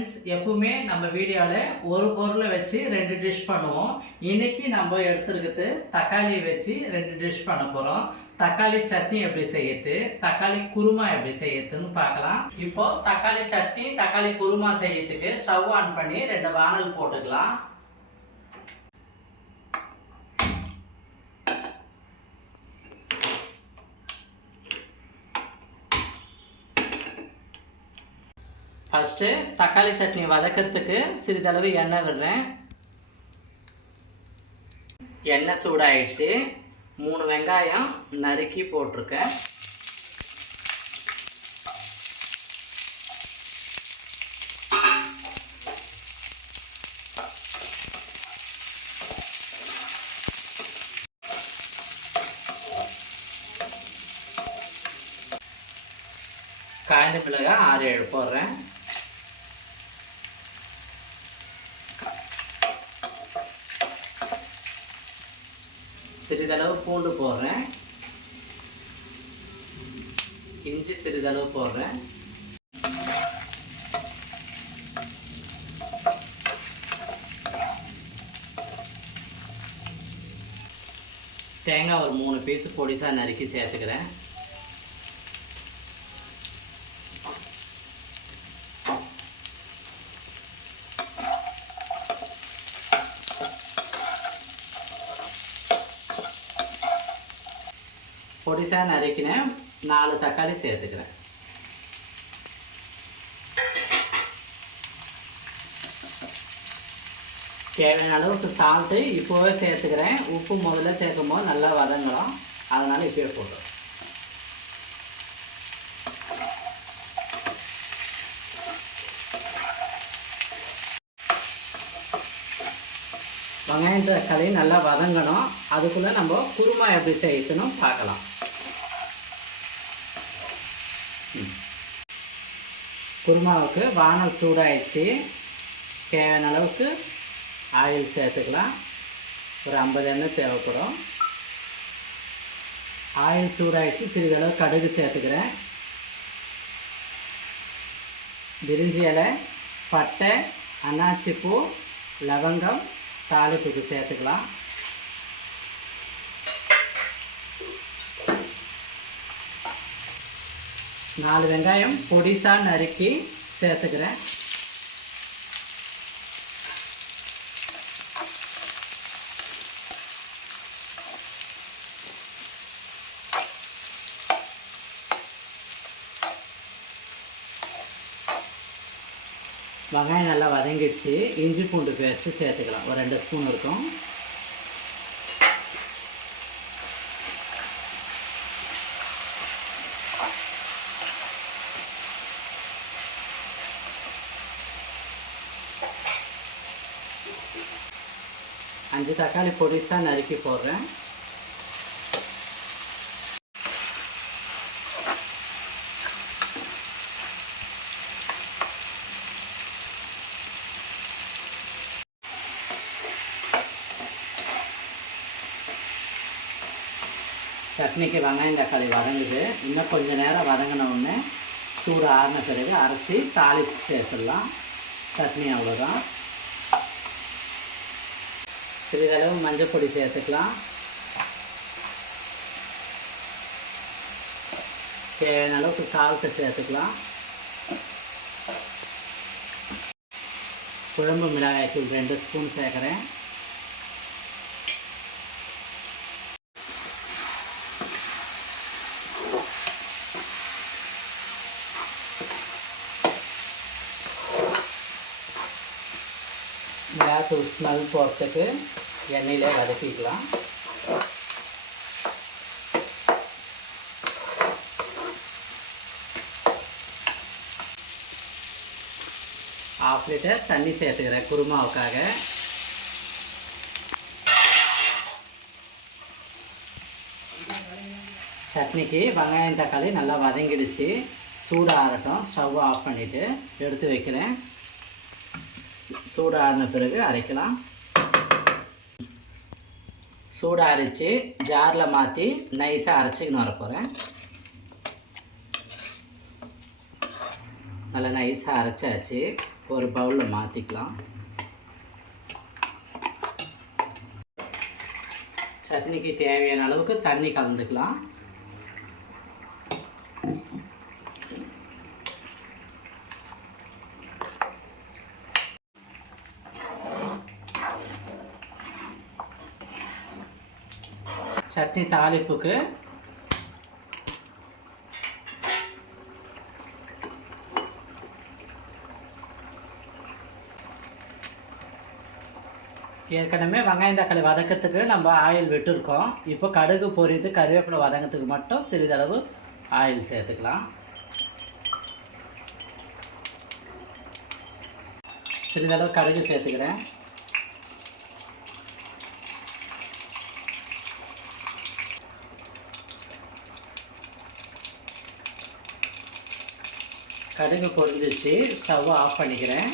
Friends, எப்பவுமே நம்ம வீடியோவில் ஒரு பொருளை வச்சு 2 டிஷ் பண்ணுவோம். இன்னைக்கு நம்ம எடுத்துருக்கிறது தக்காளி வச்சு 2 டிஷ் பண்ண போகிறோம். தக்காளி சட்னி எப்படி செய்யறது, தக்காளி குருமா எப்படி செய்யறதுன்னு பார்க்கலாம். இப்போ தக்காளி சட்னி தக்காளி குருமா செய்யறதுக்கு ஸ்டவ் ஆன் பண்ணி 2 வானல் போட்டுக்கலாம். ஃபஸ்ட்டு தக்காளி சட்னி வதக்கிறதுக்கு சிறிதளவு எண்ணெய் விடுறேன். எண்ணெய் சூடாயிடுச்சு. 3 வெங்காயம் நறுக்கி போட்டிருக்கேன். காய்ந்த மிளகாய் 6-7 போடுறேன். சிறிதளவு பூண்டு போடுறேன். இஞ்சி சிறிதளவு போடுறேன். தேங்காய் ஒரு 3 பீஸ் பொடிசாக நறுக்கி சேர்த்துக்கிறேன். பொடிசாக நறுக்கினேன் 4 தக்காளி சேர்த்துக்கிறேன். தேவையான அளவுக்கு சால்ட்டு இப்போவே சேர்த்துக்கிறேன். உப்பு முதல்ல சேர்க்கும் போது நல்லா வதங்கலாம், அதனால் இப்போவே போடுறோம். வெங்காயம் தக்காளி நல்லா வதங்கணும். அதுக்குள்ளே நம்ம குருமா எப்படி செய்யணும் பார்க்கலாம். குருமாவுக்கு வானல் சூடாயிடுச்சு. தேவையான அளவுக்கு ஆயில் சேர்த்துக்கலாம். ஒரு 50 எண்ணெய் தேவைப்படும். ஆயில் சூடாயிடுச்சு. சிறிதளவு கடுகு சேர்த்துக்கிறேன். பிரிஞ்சி இலை, பட்டை, அன்னாச்சி பூ, லவங்கம் தாளிப்புக்கு சேர்த்துக்கலாம். நாலு வெங்காயம் பொடிசாக நறுக்கி சேர்த்துக்கிறேன். வெங்காயம் நல்லா வதங்கிடுச்சு. இஞ்சி பூண்டு பேஸ்ட்டு சேர்த்துக்கலாம். ஒரு 2 ஸ்பூன் இருக்கும். அஞ்சு தக்காளி பொடிசாக நறுக்கி போடுறேன். சட்னிக்கு வெங்காயம் தக்காளி வதங்குது. இன்னும் கொஞ்சம் நேரம் வதங்கின உடனே சூடு ஆறின பிறகு அரைச்சி தாளிப்பு சேர்த்துடலாம். சட்னி அவ்வளோதான். சிறிதளவு மஞ்சள் பொடி சேர்த்துக்கலாம். தேவையான அளவுக்கு சால்ட்டை சேர்த்துக்கலாம். குழம்பு மிளகாய்த்தூள் 2 ஸ்பூன் சேர்க்குறேன். மிளகாய்த்தூள் ஸ்மெல் போகிறதுக்கு எண்ணெயிலே வதக்கிக்கலாம். ½ லிட்டர் தண்ணி சேர்த்துக்கிறேன் குருமாவுக்காக. சட்னிக்கு வெங்காயம் தக்காளி நல்லா வதங்கிடுச்சு. சூடு ஆறட்டும். ஸ்டவ் ஆஃப் பண்ணிவிட்டு எடுத்து வைக்கிறேன். சூடு ஆறின பிறகு அரைக்கலாம். சூடு அரைச்சி ஜாரில் மாற்றி நைஸாக அரைச்சிக்கின்னு வரப்போகிறேன். நல்லா நைஸாக அரைச்சாச்சு. ஒரு பவுலில் மாற்றிக்கலாம். சட்னிக்கு தேவையான அளவுக்கு தண்ணி கலந்துக்கலாம். சட்னி தாளிப்புக்கு ஏற்கனவே வெங்காயம் தக்காளி வதக்கிறதுக்கு நம்ம ஆயில் விட்டுருக்கோம். இப்போ கடுகு பொரியுது, கருவேப்பிலை வதங்கிறதுக்கு மட்டும் சிறிதளவு ஆயில் சேர்த்துக்கலாம். சிறிதளவு கடுகு சேர்த்துக்கிறேன். கடுகு பொரிஞ்சிச்சு, ஸ்டவ் ஆஃப் பண்ணிக்கிறேன்.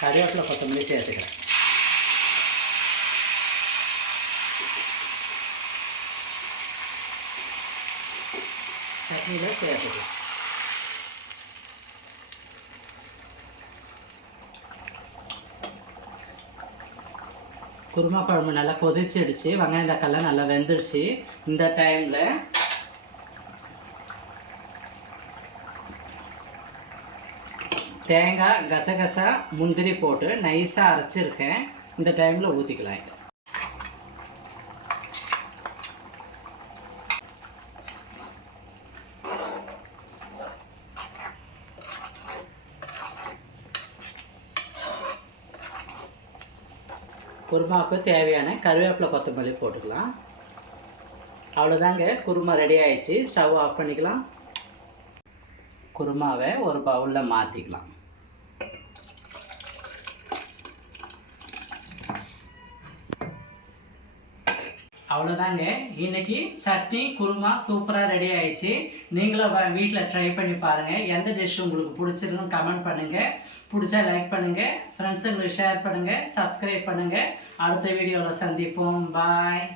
கருவேப்பிலை கொத்தமல்லி சேர்த்துக்கிறேன். சட்னியில் சேர்த்துக்கலாம். குருமா குழம்பு நல்லா கொதிச்சிடுச்சு, வெங்காயம் தக்காளிலாம் நல்லா வெந்துடுச்சு. இந்த டைமில் தேங்காய், கசகசா, முந்திரி போட்டு நைஸாக அரைச்சிருக்கேன். இந்த டைமில் ஊற்றிக்கலாம். குருமாவுக்கு தேவையான கருவேப்பிலை கொத்தமல்லி போட்டுக்கலாம். அவ்வளோதாங்க, குருமா ரெடி ஆயிடுச்சு. ஸ்டவ் ஆஃப் பண்ணிக்கலாம். குருமாவை ஒரு பவுலில் மாற்றிக்கலாம். அவ்வளோதாங்க, இன்றைக்கி சட்னி குருமா சூப்பராக ரெடி ஆயிடுச்சு. நீங்களும் வீட்டில் ட்ரை பண்ணி பாருங்கள். எந்த டிஷ் உங்களுக்கு பிடிச்சிருக்குன்னு கமெண்ட் பண்ணுங்கள். பிடிச்சா லைக் பண்ணுங்கள், ஃப்ரெண்ட்ஸுங்களுக்கு ஷேர் பண்ணுங்கள், சப்ஸ்கிரைப் பண்ணுங்கள். அடுத்த வீடியோவில் சந்திப்போம். பாய்.